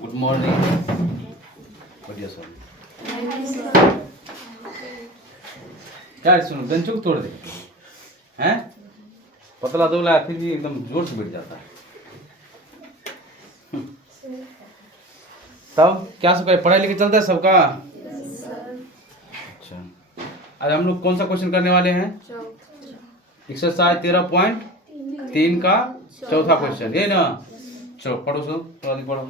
Good morning. बढ़िया sir. क्या सुनो, बेंचों को तोड़ देते हैं, पतला दुबला फिर भी एकदम जोर से बैठ जाता है। तब क्या सब पढ़ाई लिखाई चलता है सबका? अच्छा, आज हम लोग कौन सा क्वेश्चन करने वाले हैं? एक्सरसाइज 13.3 का चौथा क्वेश्चन, ये ना। चलो पढ़ो सो, थोड़ा दी पढ़ो।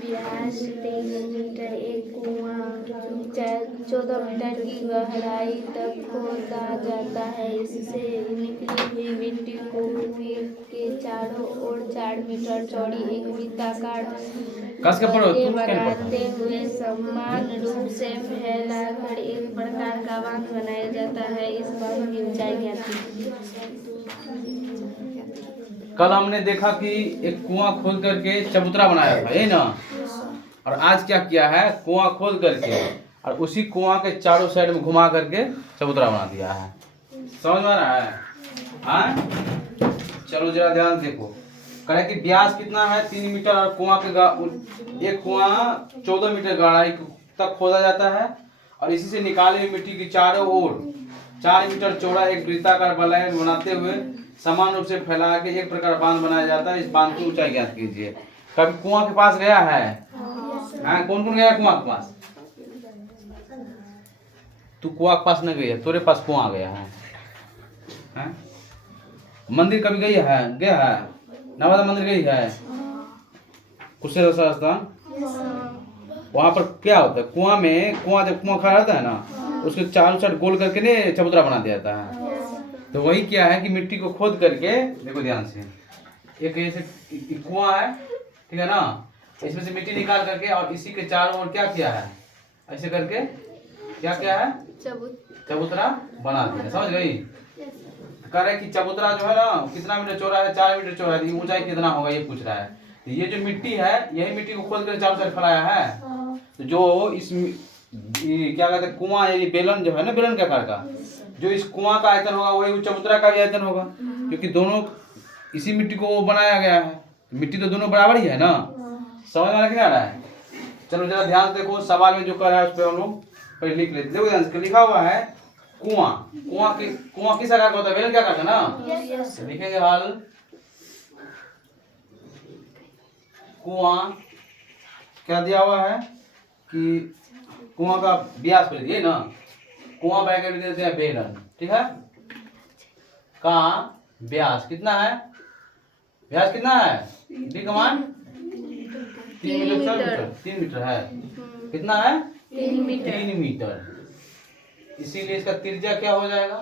व्यास 3 मीटर, एक कुआं 14 मीटर की गहराई तक खोदा जाता है। इससे निकली हुई मिट्टी को कुएं के चारों ओर 4 मीटर चौड़ी एक वृत्ताकार बल्ले बनाते हुए समान रूप से फैलाकर एक प्रकार का बांध बनाया जाता है। इस बांध की ऊंचाई क्या थी? कल हमने देखा कि एक कुआं खोद करके चबूतरा बनाया था, यही ना। और आज क्या किया है, कुआं खोद करके और उसी कुआं के चारों साइड में घुमा करके चबूतरा बना दिया है। समझ में आ रहा है? हाँ, चलो जरा ध्यान देखो। कहे कि व्यास कितना है 3 मीटर और कुआं के एक कुआं 14 मीटर गहराई तक खोदा जाता है और इसी से निकाली हुई मिट्टी की चारों ओर 4 मीटर चौड़ा एक वृत्ताकार बल्ला बनाते हुए समान रूप से फैला के एक प्रकार बांध बनाया जाता है। इस बांध की ऊंचाई ज्ञात कीजिए। कभी कुआं के पास गया है? हाँ, कौन कौन गया कुआं के पास? तू कुआं के पास नहीं गई है, तेरे पास कुआं गया है। हाँ? मंदिर कभी गई है? गया है? नवादा मंदिर गई है? कुशेश्वर स्थान? वहां पर क्या होता है, कुआं में, कुआं जब कुआं खड़ा रहता है ना, उसके चारों साइड गोल करके ने चबूतरा बना दिया जाता है। तो वही क्या है कि मिट्टी को खोद करके, देखो ध्यान से, एक ऐसे कुआं है, ठीक है ना, इसमें से मिट्टी निकाल करके और इसी के चारों ओर क्या किया है, ऐसे करके क्या किया है, चबूतरा बना दिया। समझ गई? कह रहे कि चबूतरा जो है ना कितना मीटर चौड़ा है? 4 मीटर चौड़ा है। ऊंचाई कितना होगा ये पूछ रहा है। तो ये जो मिट्टी है, यही मिट्टी को खोद कर चारों साइड फैलाया है। तो जो इस क्या कहते हैं, कुआं, ये बेलन जो है ना, बेलन के आकार का, जो इस कुआं का आयतन होगा वही चबूतरा का भी आयतन होगा, क्योंकि दोनों इसी मिट्टी को बनाया गया है। मिट्टी तो दोनों बराबर ही है ना। समझ में नहीं आ रहा है? चलो जरा ध्यान से देखो, सवाल में जो कर रहा है उस पर हम लोग पहले लिख लेते। देखो ध्यान से, लिखा हुआ है कुआं। कुआं किस आकार का होता है? बेलन क्या करता है ना। तो लिखेंगे हल, कुआं क्या दिया हुआ है कि कुआं का व्यास बोल दिए ना, कुआं बैठ लिख देते हैं बेलन, ठीक है, का व्यास कितना है? व्यास कितना है? डी कमान 3 मीटर है। कितना है? 3 मीटर। इसीलिए इसका त्रिज्या क्या हो जाएगा?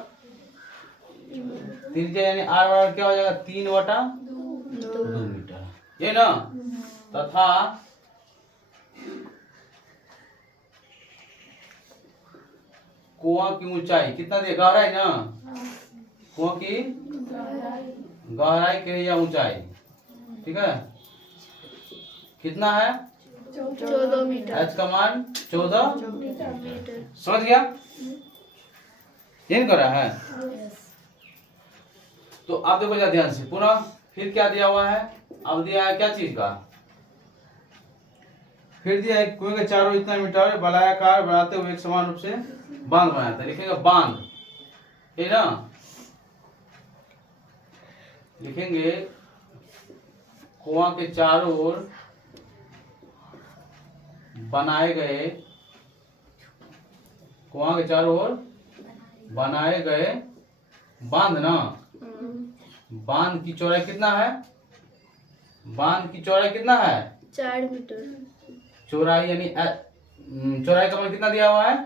त्रिज्या यानी आर बराबर क्या हो जाएगा? 3/2 मीटर, ये ना। तथा कुआं की ऊंचाई कितना दिया? गहराई ना, कुआं की गहराई के या ऊंचाई, ठीक है, कितना है? 14 मीटर। एच का मान 14 मीटर। समझ गया? यही कर रहा है। तो आप देखो जरा ध्यान से पुनः, फिर क्या दिया हुआ है? अब दिया है क्या चीज का? फिर दिया है कुएं के चारों इतना मीटर वलयाकार बनाते हुए एक समान रूप से बांध बनाया था। लिखेंगे बांध, है ना। लिखेंगे कुआं के चारों ओर बनाए गए, कुआं के चारों ओर बनाए गए बांध ना। बांध की चौड़ाई कितना है? बांध की चौड़ाई कितना है? 4 मीटर। चौड़ाई यानी चौड़ाई का मान कितना दिया हुआ है?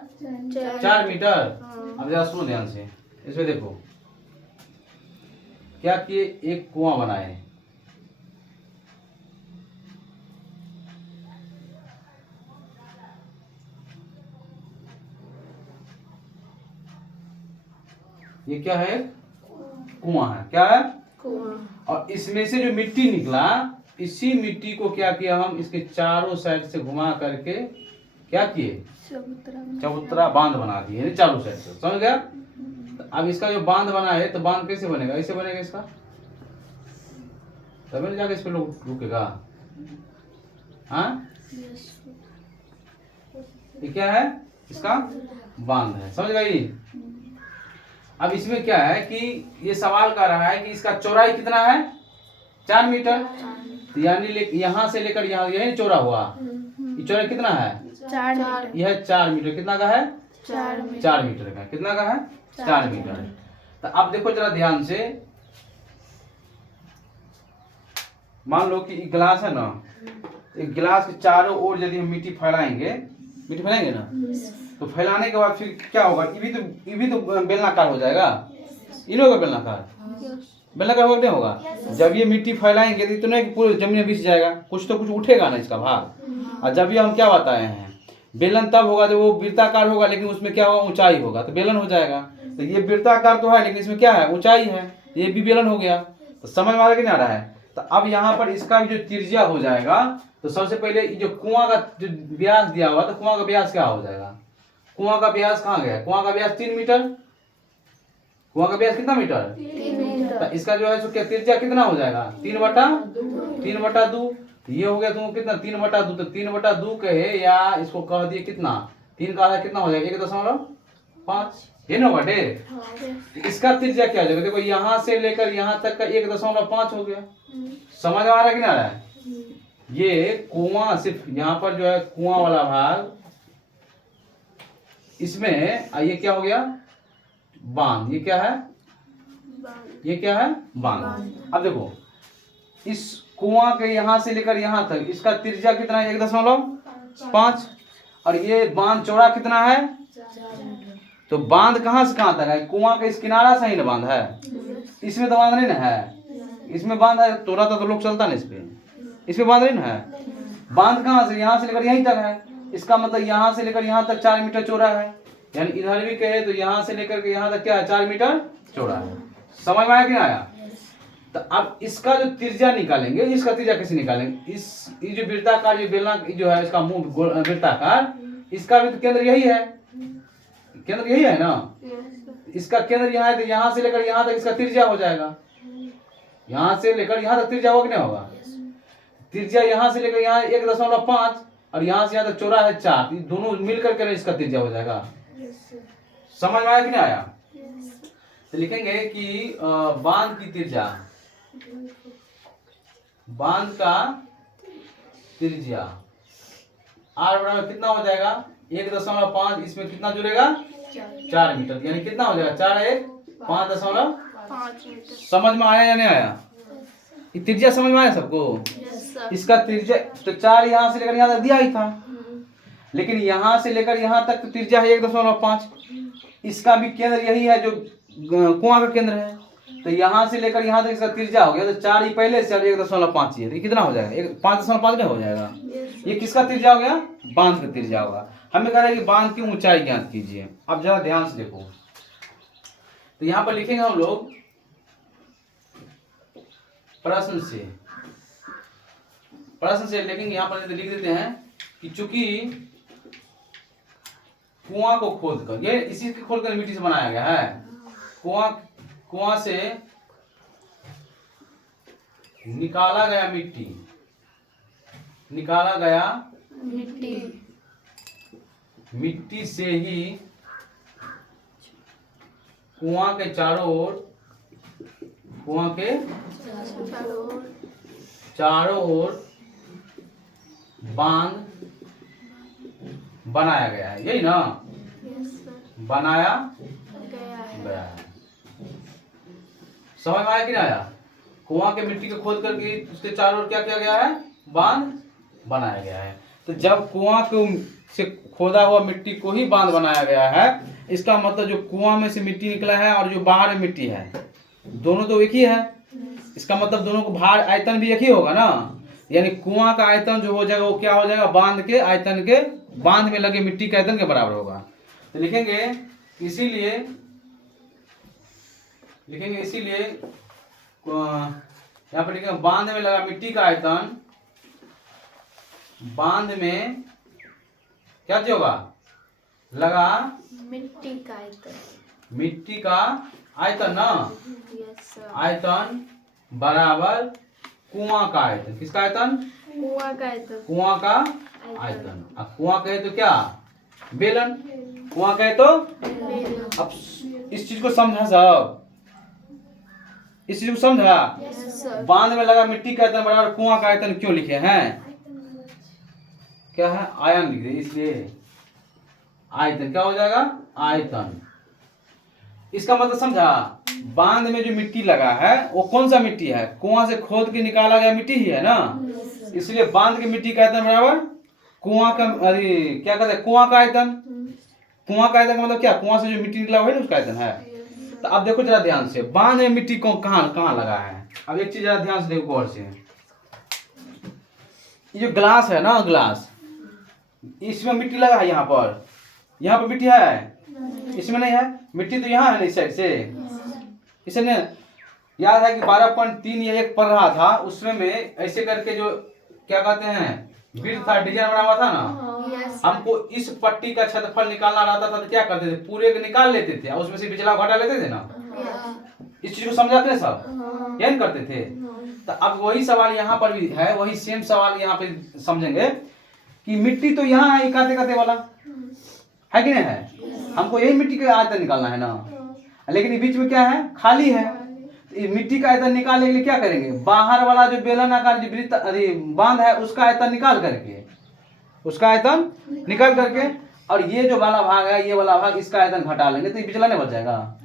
4 मीटर। अब जरा सुनो ध्यान से, इसमें देखो क्या किए, एक कुआं बनाए, ये क्या है? कुआं है। क्या है? कुआं। और इसमें से जो मिट्टी निकला, इसी मिट्टी को क्या किया हम, इसके चारों साइड से घुमा करके क्या किए? चबूतरा बांध बना दिए चारों साइड से। समझ गया? अब इसका जो बांध बना है, तो बांध कैसे बनेगा? ऐसे बनेगा इसका, तभी ना जाके इस पे लोग रुकेगा। हाँ, ये क्या है, इसका बांध है, समझ गई। अब इसमें क्या है कि ये सवाल कर रहा है कि इसका चौड़ाई कितना है, 4 मीटर। तो यानी यहाँ से लेकर यहाँ, यही चौड़ा हुआ, ये चौड़ाई कितना है, 4 मीटर। यह 4 मीटर। कितना का है, 4 मीटर। 4 मीटर का। कितना का है, 4 मीटर। तो अब देखो जरा ध्यान से, मान लो कि एक गिलास है ना, एक गिलास के चारों ओर यदि हम मिट्टी फैलाएंगे ना, तो फैलाने के बाद फिर क्या होगा, ये भी तो बेलनाकार हो जाएगा, ये नहीं होगा बेलनाकार, बेलनाकार होगा नहीं होगा। जब ये मिट्टी फैलाएंगे तो इतना कि पूरी जमीन में बिछ जाएगा, कुछ तो कुछ उठेगा ना इसका भाग। और जब ये हम क्या बताए हैं, बेलन तब होगा जब वो वृत्ताकार होगा, लेकिन उसमें क्या होगा, ऊंचाई होगा, तो बेलन हो जाएगा। तो ये वृत्ताकार तो है, लेकिन इसमें क्या है, ऊंचाई है, ये भी बेलन हो गया। तो समझ में आ रहा है। तो अब यहाँ पर इसका भी जो त्रिज्या हो जाएगा, तो सबसे पहले जो कुआं का जो व्यास दिया हुआ, तो कुआं का व्यास क्या हो जाएगा, कुआं का व्यास कहाँ गया, कुआं का व्यास 3 मीटर। कुआं का व्यास कितना मीटर, 3 मीटर। तो इसका जो है सो क्या त्रिज्या कितना हो जाएगा, 3/2। ये हो गया तुम कितना, 3/2। तो 3/2 कहे या इसको कह दिए कितना, 3 का आधा कितना हो जाएगा, 1.5। ये ना होगा ढेर। इसका त्रिज्या क्या हो जाएगा, देखो यहाँ से लेकर यहाँ तक का 1.5 हो गया। समझ आ रहा है कि ना आ रहा है। ये कुआं सिर्फ यहाँ पर जो है कुआं वाला भाग, इसमें ये क्या हो गया, बांध। ये क्या है, ये क्या है, बांध। अब देखो इस कुआं के यहाँ से लेकर यहाँ तक इसका त्रिज्या कितना है, 1.5। और ये बांध चौड़ा कितना है, तो बांध कहाँ से कहाँ तक है, कुआं के इस किनारा से ही ना बांध है, इसमें तो बांध नहीं ना है, इसमें बांध है, तोड़ा तो लोग चलता ना इसमें बांध नहीं ना है। बांध कहाँ से, यहाँ से लेकर यहीं तक है, इसका मतलब यहाँ से लेकर यहाँ तक 4 मीटर चौड़ा है। यानी इधर भी कहे तो यहाँ से लेकर के यहाँ तक क्या है, 4 मीटर चौड़ा है। समझ में आया कि नहीं आया। तो अब इसका जो त्रिज्या निकालेंगे, इसका त्रिज्या कैसे निकालेंगे, ये जो वृत्ताकार जो बेलना जो है इसका मुंह वृत्ताकार, इसका भी तो केंद्र यही है, केंद्र यही है ना। इसका केंद्र यहाँ है, तो यहाँ से लेकर यहाँ तक इसका त्रिज्या हो जाएगा, यहाँ से लेकर यहाँ तक त्रिज्या होगा कि नहीं होगा। त्रिज्या यहाँ से लेकर यहाँ 1.5 और यहाँ से यहाँ तक चौड़ा है 4, दोनों मिलकर के इसका त्रिज्या हो जाएगा। समझ में आया कि नहीं आया। तो लिखेंगे कि बांध की त्रिज्या, बांध का त्रिज्या r बराबर कितना हो जाएगा, 1.5, इसमें कितना जुड़ेगा, 4 मीटर। यानी कितना हो जाएगा, 4 1 5.5 मीटर। समझ में आया या नहीं आया, ये त्रिज्या समझ में आया सबको। इसका त्रिज्या तो 4 यहाँ से लेकर यहाँ तक दिया ही था, लेकिन यहाँ से लेकर यहाँ तक तो त्रिज्या है 1.5। इसका भी केंद्र यही है जो कुआं का केंद्र है, तो यहाँ से लेकर यहाँ तक इसका त्रिज्या हो गया, तो 4 ही पहले से 1.5 ही है, तो ये कितना हो जाएगा, 5.5 नहीं हो जाएगा। ये किसका त्रिज्या हो गया, बांध का त्रिज्या होगा। हमें कह रहा है कि बांध की ऊंचाई ज्ञात कीजिए। अब जरा ध्यान से देखो, तो यहाँ पर लिखेंगे हम लोग प्रश्न से लिखेंगे। यहाँ पर लिख देते हैं कि चूंकि कुआं को खोदकर, ये इसी के खोदकर मिट्टी से बनाया गया है, कुआं से निकाला गया मिट्टी से ही कुआं के चारों ओर बांध बनाया गया है, यही ना, बनाया गया है। समझ में आया कि नहीं आया। कुआं के मिट्टी को खोद करके उसके चारों ओर क्या किया गया है, बांध बनाया गया है। तो जब कुआं को से खोदा हुआ मिट्टी को ही बांध बनाया गया है, इसका मतलब जो कुआं में से मिट्टी निकला है और जो बाहर में मिट्टी है, दोनों तो एक ही है। इसका मतलब दोनों को भार आयतन भी एक ही होगा ना। यानी कुआं का आयतन जो हो जाएगा वो क्या हो जाएगा, बांध के आयतन के, बांध में लगे मिट्टी के आयतन के बराबर होगा। तो लिखेंगे इसीलिए यहाँ पर लिखेंगे बांध में लगा मिट्टी का आयतन, बांध में क्या चीज होगा, लगा मिट्टी का आयतन ना, आयतन बराबर कुआं का आयतन। किसका आयतन? कुआं का आयतन। कुआं का आयतन। अब कुआं कहे तो क्या? बेलन। कुआं कहे तो अब इस चीज को समझा सब, इस चीज को समझा। सर। बांध में लगा मिट्टी का आयतन बराबर कुआं का आयतन क्यों लिखे हैं? क्या है? आयन लिख दिए, इसलिए आयतन क्या हो जाएगा? आयतन। इसका मतलब समझा? बांध में जो मिट्टी लगा है वो कौन सा मिट्टी है? कुआं से खोद के निकाला गया मिट्टी ही है ना, इसलिए बांध की मिट्टी का आयतन बराबर कुआं का, अरे क्या कहते हैं, कुआं का आयतन। कुआं का आयतन का मतलब क्या? कुआं से जो मिट्टी निकला हुआ है ना उसका आयतन है। तो अब देखो जरा ध्यान से, बांध में मिट्टी को कहाँ कहाँ लगा है। अब एक चीज जरा ध्यान से देखो गौर से, ये जो ग्लास है ना, ग्लास, इसमें मिट्टी लगा है। यहाँ पर मिट्टी है, इसमें नहीं है। मिट्टी तो यहाँ है ना, इस साइड से। इसने याद है कि 12.3 या 1 पढ़ रहा था, उसमें में ऐसे करके जो क्या कहते हैं वृत्त था, डिजाइन बना हुआ था ना। हमको इस पट्टी का क्षेत्रफल निकालना रहता था तो क्या करते थे? पूरे को निकाल लेते थे और उसमें से पिछला घटा लेते थे ना। इस चीज को समझाते हैं सब, यही करते थे। तो अब वही सवाल यहाँ पर भी है, वही सेम सवाल यहाँ पे समझेंगे कि मिट्टी तो यहाँ है, काते काते वाला है कि नहीं है? हमको यही मिट्टी का आयतन निकालना है ना, लेकिन बीच में क्या है? खाली है। तो मिट्टी का आयतन निकालने के लिए क्या करेंगे? बाहर वाला जो बेलन आकार जो वृत्त बांध है उसका आयतन निकाल करके, उसका आयतन निकाल करके, और ये जो वाला भाग है, ये वाला भाग, इसका आयतन घटा लेंगे तो ये पिछला नहीं बच जाएगा।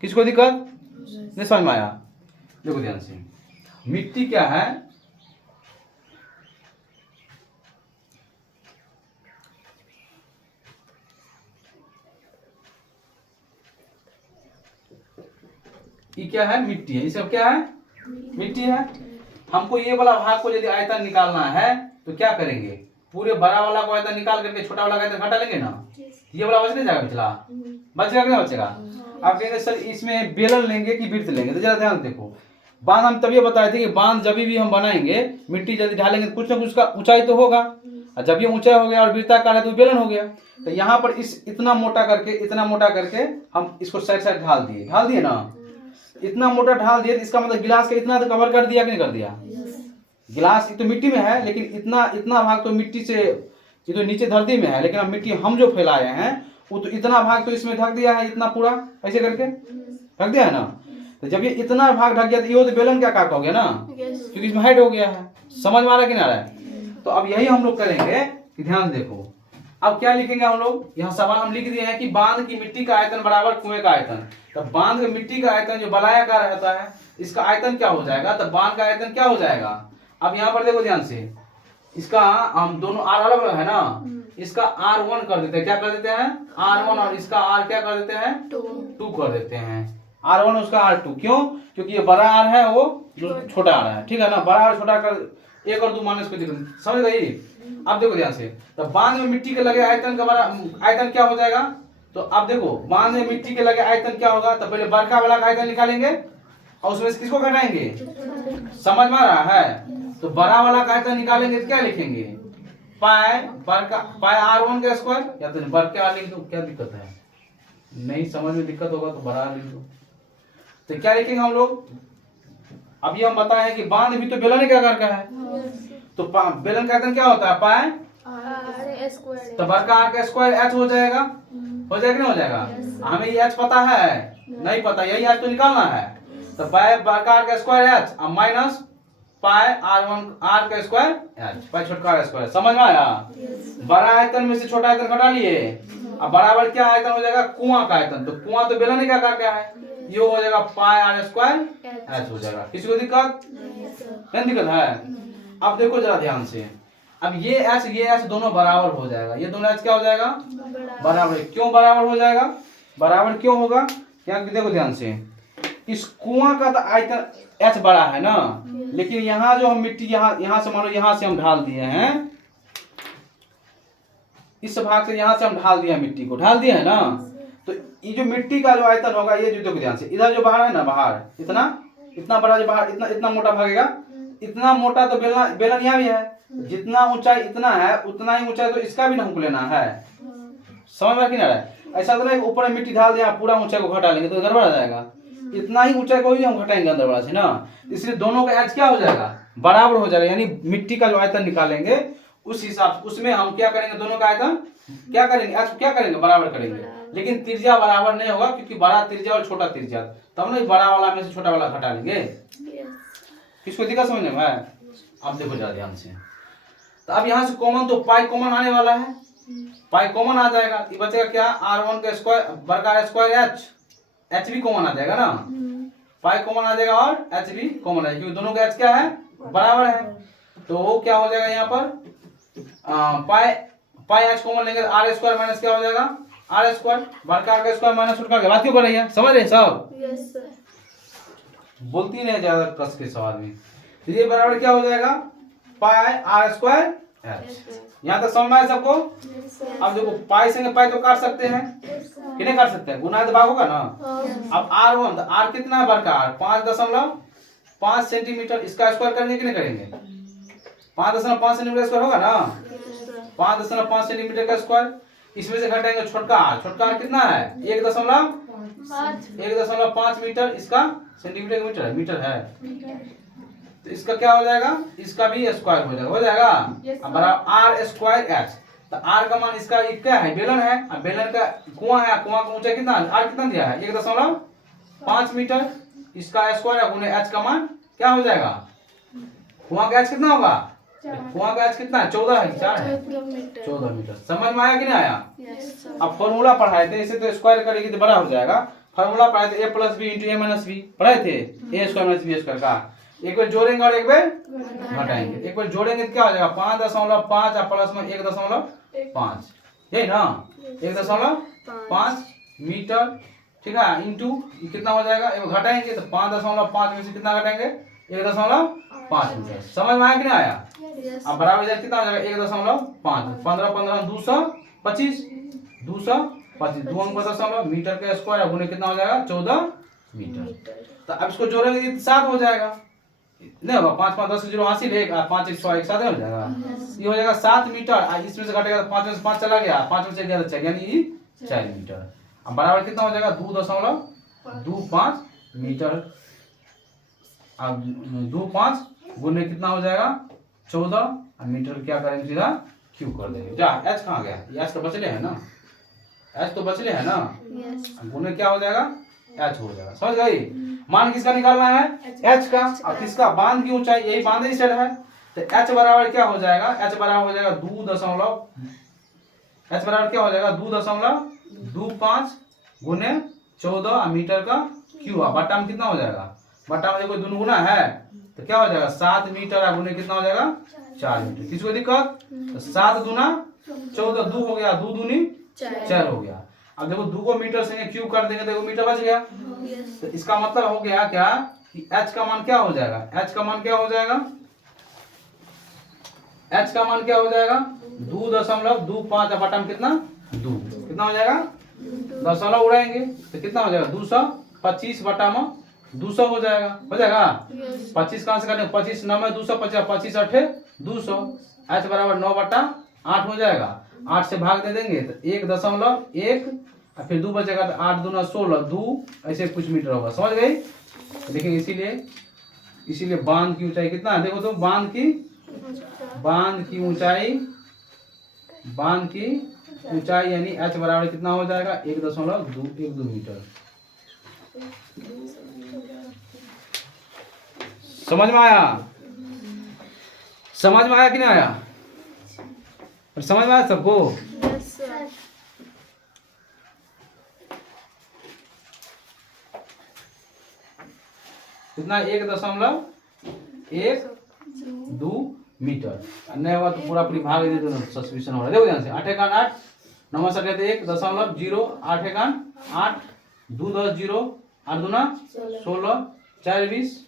किसको दिक्कत नहीं समझ में आया? देखो ध्यान से, मिट्टी क्या है? ये क्या है? मिट्टी है। ये सब क्या है? मिट्टी है। हमको ये वाला भाग को यदि आयतन निकालना है तो क्या करेंगे? पूरे बड़ा वाला को आयतन निकाल करके छोटा वाला का आयतन घटा लेंगे ना। ये वाला बच नहीं जाएगा, पिछला बचेगा कि नहीं बचेगा? आप कहेंगे सर इसमें बेलन लेंगे कि वृत्त लेंगे, तो जरा ध्यान देखो, बांध हम तभी बताए थे कि बांध जब भी हम बनाएंगे, मिट्टी यदि ढालेंगे तो कुछ ना कुछ का ऊंचाई तो होगा, और जब ये ऊंचाई हो गया और वृत्ताकार है तो बेलन हो गया। तो यहाँ पर इस इतना मोटा करके हम इसको साइड साइड ढाल दिए ना। इतना मोटा ढाल दिया तो इसका मतलब गिलास का इतना तो कवर कर दिया कि नहीं कर दिया? गिलास तो मिट्टी में है, लेकिन इतना भाग तो मिट्टी से, ये तो नीचे धरती में है, लेकिन अब मिट्टी हम जो फैलाए हैं वो तो इतना भाग तो इसमें ढक दिया है, इतना पूरा ऐसे करके ढक दिया है ना। तो जब ये इतना भाग ढक गया तो ये तो बेलन क्या काट हो गया ना, क्योंकि इसमें हाइट हो गया है। समझ में आ रहा है कि नहीं आ रहा है? तो अब यही हम लोग करेंगे कि ध्यान देखो, अब क्या लिखेंगे हम लोग? यहाँ सवाल हम लिख दिए हैं कि बांध की मिट्टी का आयतन बराबर कुएं का आयतन। तो बांध की मिट्टी का आयतन जो बलायाकार रहता है, इसका आयतन क्या हो जाएगा? तो बांध का आयतन क्या हो जाएगा? अब यहाँ पर देखो ध्यान से, इसका हम दोनों आर अलग अलग है ना, इसका R1 कर देते हैं। क्या कर देते हैं? R1, और इसका R क्या कर देते हैं? 2 कर देते हैं। R1 उसका R2, क्यों? क्योंकि ये बड़ा R है, वो छोटा R है, ठीक है ना। बड़ा R छोटा कर 1 और 2 माइनस कोई दिक्कत, समझ गई? अब देखो ध्यान से, तो बांध में मिट्टी के लगे आयतन का आयतन क्या हो जाएगा? तो अब देखो, बांध में मिट्टी के लगे आयतन क्या होगा? तो पहले बड़का वाला का आयतन निकालेंगे और उसमें से किसको घटाएंगे? समझ में आ रहा है? तो बड़ा वाला का आयतन निकालेंगे तो क्या लिखेंगे? पाई R1 का स्क्वायर, या तो बड़का लिख दो, क्या दिक्कत है? नहीं समझ में दिक्कत होगा तो बड़ा लिख दो। तो क्या लिखेंगे हम लोग? अभी हम बताए कि बांध भी तो बेलन के आकार का है, तो बेलन का आयतन क्या होता है? पाई तो बड़का R का स्क्वायर H हो जाएगा, हो जाएगा नहीं हो जाएगा? हमें ये H पता है? नहीं पता, यही H तो निकालना है। तो पाई बड़का R का स्क्वायर H और माइनस पाई R का स्क्वायर H, पाई छोटा का स्क्वायर। समझ में आया? बड़ा आयतन में से छोटा आयतन घटा लिए, अब बराबर क्या आयतन हो जाएगा? कुआं का आयतन। तो कुआं तो बेलन के आकार का है, ये हो जाएगा पाई R स्क्वायर H हो जाएगा। किसी को दिक्कत नहीं? दिक्कत है? अब देखो जरा ध्यान से, अब ये H दोनों बराबर हो जाएगा। ये दोनों H क्या हो जाएगा? बराबर। क्यों बराबर हो जाएगा? बराबर क्यों होगा? यहाँ देखो ध्यान से, इस कुआं का तो आयतन H बड़ा है ना, लेकिन यहाँ जो हम मिट्टी यहाँ से मानो यहाँ से हम ढाल दिए हैं, इस भाग से यहाँ से हम ढाल दिए हैं, मिट्टी को ढाल दिए है ना। तो ये जो मिट्टी का जो आयतन होगा, ये जो देखो ध्यान से, इधर जो बाहर है ना, बाहर इतना बड़ा जो बाहर इतना मोटा भागेगा, इतना मोटा तो बेलन यहाँ भी है, जितना ऊंचाई इतना है उतना ही ऊंचाई तो इसका भी ना हमको लेना है। समझ में कि नहीं आ रहा है? ऐसा तो नहीं ऊपर में मिट्टी ढाल दिया पूरा ऊंचाई को घटा लेंगे तो गड़बड़ आ जाएगा। इतना ही ऊंचाई को भी हम घटाएंगे अंदर वाला से ना, इसलिए दोनों का एच क्या हो जाएगा, बराबर हो जाएगा। यानी मिट्टी का जो आयतन निकालेंगे उस हिसाब से उसमें हम क्या करेंगे, दोनों का आयतन क्या करेंगे, एच क्या करेंगे, बराबर करेंगे। लेकिन त्रिज्या बराबर नहीं होगा, क्योंकि बड़ा त्रिज्या और छोटा त्रिज्या, तब ना बड़ा वाला में से छोटा वाला घटा लेंगे। किसको दिक्कत समझने में? अब देखो जरा ध्यान से। तो अब यहाँ से कॉमन, तो पाई कॉमन आने वाला है, पाई कॉमन आ जाएगा, ये बचेगा क्या, r1 का स्क्वायर बरका स्क्वायर एच भी कॉमन आ जाएगा ना, पाई कॉमन आ जाएगा और एच भी कॉमन आ जाएगा, क्योंकि दोनों का एच क्या है, बराबर है। तो वो क्या हो जाएगा यहाँ पर, पाई एच कॉमन लेंगे, आर स्क्वायर माइनस क्या हो जाएगा, आर स्क्वायर बरका का स्क्वायर माइनस छोटा का, बात क्यों कर रही है, समझ रहे हैं सब? बोलती नहीं ज्यादा कस के सवाल में। तो ये बराबर क्या हो जाएगा, पाई आर स्क्वायर एच। यहाँ तक समझ में आया सबको? अब देखो पाई से पाई तो काट सकते हैं कि नहीं काट सकते हैं, गुना तो भाग होगा ना। अब r1, तो r कितना है, बरका r 5.5 सेंटीमीटर, इसका स्क्वायर करेंगे कि नहीं करेंगे, 5.5 सेंटीमीटर स्क्वायर होगा ना, 5.5 सेंटीमीटर का स्क्वायर। इसमें से घटाएंगे छोटका r कितना है, 1.5 मीटर, इसका सेंटीमीटर मीटर है, तो इसका क्या हो जाएगा, इसका भी स्क्वायर हो जाएगा अब बराबर आर स्क्वायर एच। तो आर का मान इसका क्या है, बेलन है, अब बेलन का कुआं है, कुआं का ऊंचाई कितना, आर कितना दिया है, 1.5 मीटर, इसका स्क्वायर है, गुने एच का मान क्या हो जाएगा, कुआं का एच कितना होगा, कुआं का एच कितना है, 14 है, 4 है, 14 मीटर। समझ में आया कि नहीं आया? अब फॉर्मूला पढ़ाए थे, इसे तो स्क्वायर करेगी तो बड़ा हो जाएगा। फॉर्मूला पढ़ाए थे, a plus B into A minus B पढ़ाए थे, A square minus B square का, एक बार जोड़ेंगे और एक बार घटाएंगे। एक बार जोड़ेंगे तो क्या हो जाएगा, 5.5 और प्लस में 1.5, यही ना, 1.5 मीटर, ठीक है, इंटू कितना हो जाएगा, एक घटाएंगे तो 5.5 में से कितना घटाएंगे, 1.5 मीटर। समझ में आया कि नहीं आया? अब बराबर इधर कितना हो जाएगा, 1.5, 15 15 225, 225 दो अंक 10 मीटर का स्क्वायर गुने कितना हो जाएगा, 14 मीटर। तो अब इसको जोड़ेंगे तो 7 हो जाएगा, नहीं होगा, 5 5 10 0 80 ले 5 1 6 एक साथ हो जाएगा, ये हो जाएगा 7 मीटर। इसमें से घटेगा 5 में से 5 चला गया, 5 में से गया तो 4, यानी ये 4 मीटर। अब बराबर कितना हो जाएगा, 2.25 मीटर। अब 2.5 गुने कितना हो जाएगा, 14, और मीटर क्या करेंगे, सीधा क्यू कर देंगे। जा एच कहाँ गया, एच तो बचले है ना, एच तो बचले है ना, गुने क्या हो जाएगा, एच हो जाएगा। समझ गई? मान किसका निकालना है, एच का, और किसका, बांध की ऊंचाई, यही बांध ही सेट है, तो एच बराबर क्या हो जाएगा, एच बराबर हो जाएगा 2.25 गुने 14 मीटर का क्यू, बट्टा में कितना हो जाएगा, बट्टा में देखो दोनों गुना है तो क्या हो जाएगा, 7 मीटर गुने कितना हो जाएगा, 4 मीटर। किसको दिक्कत, तो 7 दूना 14, 2 हो गया, 2 दूनी 4 हो गया। अब देखो 2 को मीटर से क्यूब कर देंगे, देखो मीटर बच गया। तो इसका मतलब हो गया क्या कि h का मान क्या हो जाएगा, h का मान क्या हो जाएगा, h का मान क्या हो जाएगा, 2.25 बटा में कितना, 2 कितना हो जाएगा, दशमलव उड़ाएंगे तो कितना हो जाएगा, 225 बटा में 200 हो जाएगा, 25 कहाँ से करेंगे, 25 9 में 250, 25 8 200, h बराबर 9/8 हो जाएगा। 8 से भाग दे देंगे तो 1.1, और फिर 2 बचेगा तो 8 दूना 16, 2 ऐसे कुछ मीटर होगा। समझ गई? देखिए इसीलिए बांध की ऊंचाई कितना है, देखो तो बांध की ऊंचाई यानी h बराबर कितना हो जाएगा, 1.212 मीटर। समझ में आया? समझ में आया कि नहीं आया? समझ में आया सबको? कितना, 1.12 मीटर। नहीं हुआ तो पूरा पूरी भाग दे दो, सब्स्टिट्यूशन हो रहा है। देखो ध्यान से, 8 एकान 8, 9 7 1.0, 8 एकान 8, 2 10 0, 8 दूना 16, 4 20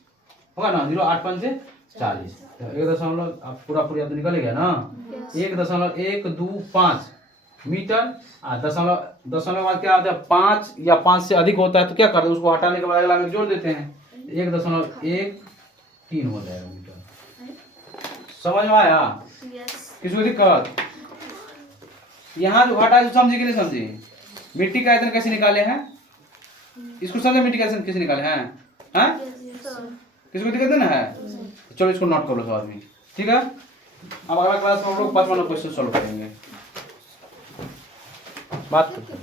होगा ना, 0 8 5 40, 1 अब पूरा पूरी अब निकल गया ना, 1.125 मीटर। दशमलव बाद क्या होता है, 5 या 5 से अधिक होता है तो क्या करते हैं, उसको हटाने के बाद अगला में जोड़ देते हैं, 1.13 हो जाएगा मीटर। समझ में आया? किसी दिक्कत? यहाँ जो घटा है समझे कि नहीं समझे? मिट्टी का आयतन कैसे निकाले हैं, इसको समझे मिट्टी कैसे निकाले हैं? हाँ, किसको दिक्कत ना है? चलो इसको नोट कर लो सब आदमी, ठीक है। अब अगला क्लास में हम लोग 5 वाला क्वेश्चन सॉल्व करेंगे। बात करते हैं।